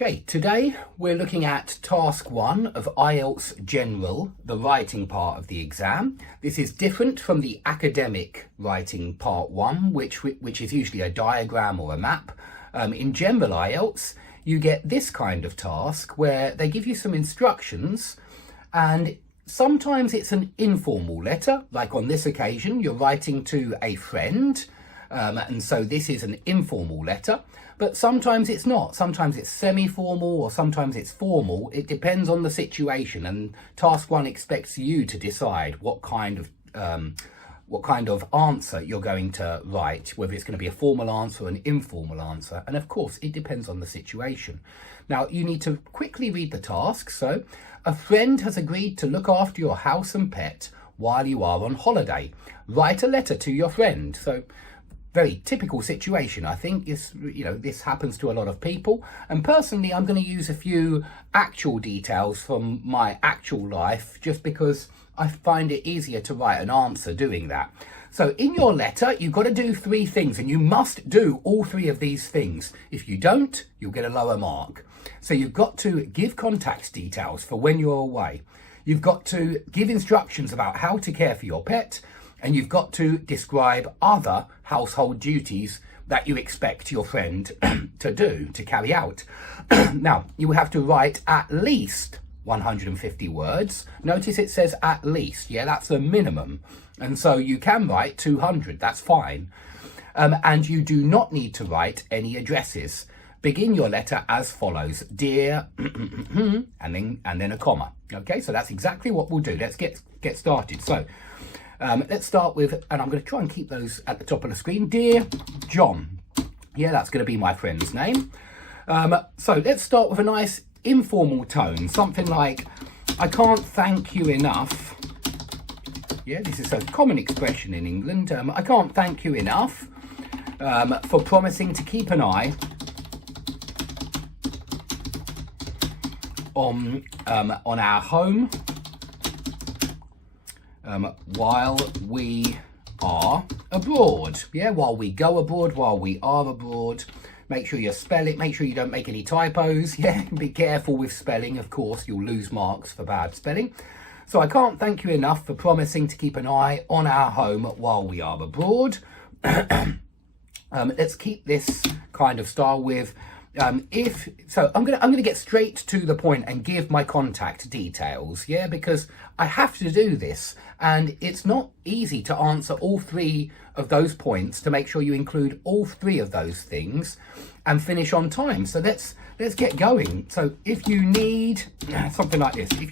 Okay, today we're looking at task 1 of IELTS General, the writing part of the exam. This is different from the academic writing part 1, which is usually a diagram or a map. In General IELTS, you get this kind of task where they give you some instructions, and sometimes it's an informal letter, like on this occasion you're writing to a friend, and so this is an informal letter. But sometimes it's not. Sometimes it's semi-formal or sometimes it's formal. It depends on the situation, and task 1 expects you to decide what kind of answer you're going to write, whether it's going to be a formal answer or an informal answer. And of course, it depends on the situation. Now, you need to quickly read the task. So, a friend has agreed to look after your house and pet while you are on holiday. Write a letter to your friend. So, very typical situation. I think this happens to a lot of people, and personally I'm going to use a few actual details from my actual life just because I find it easier to write an answer doing that. So in your letter you've got to do 3 things, and you must do all 3 of these things. If you don't, you'll get a lower mark. So you've got to give contact details for when you're away. You've got to give instructions about how to care for your pet, and you've got to describe other household duties that you expect your friend to carry out. Now, you have to write at least 150 words. Notice it says at least, yeah, that's the minimum. And so you can write 200, that's fine. And you do not need to write any addresses. Begin your letter as follows: dear, and then a comma. Okay, so that's exactly what we'll do. Let's get started. So, let's start with, and I'm going to try and keep those at the top of the screen. Dear John. Yeah, that's going to be my friend's name. So let's start with a nice informal tone. Something like, I can't thank you enough. Yeah, this is a common expression in England. I can't thank you enough for promising to keep an eye on our home while we are abroad. Yeah, while we go abroad, while we are abroad. Make sure you spell it, make sure you don't make any typos. Yeah, be careful with spelling, of course, you'll lose marks for bad spelling. So I can't thank you enough for promising to keep an eye on our home while we are abroad. Let's keep this kind of style with I'm gonna get straight to the point and give my contact details, yeah, because I have to do this, and it's not easy to answer all 3 of those points, to make sure you include all 3 of those things and finish on time. So let's get going. So if you need something like this, if you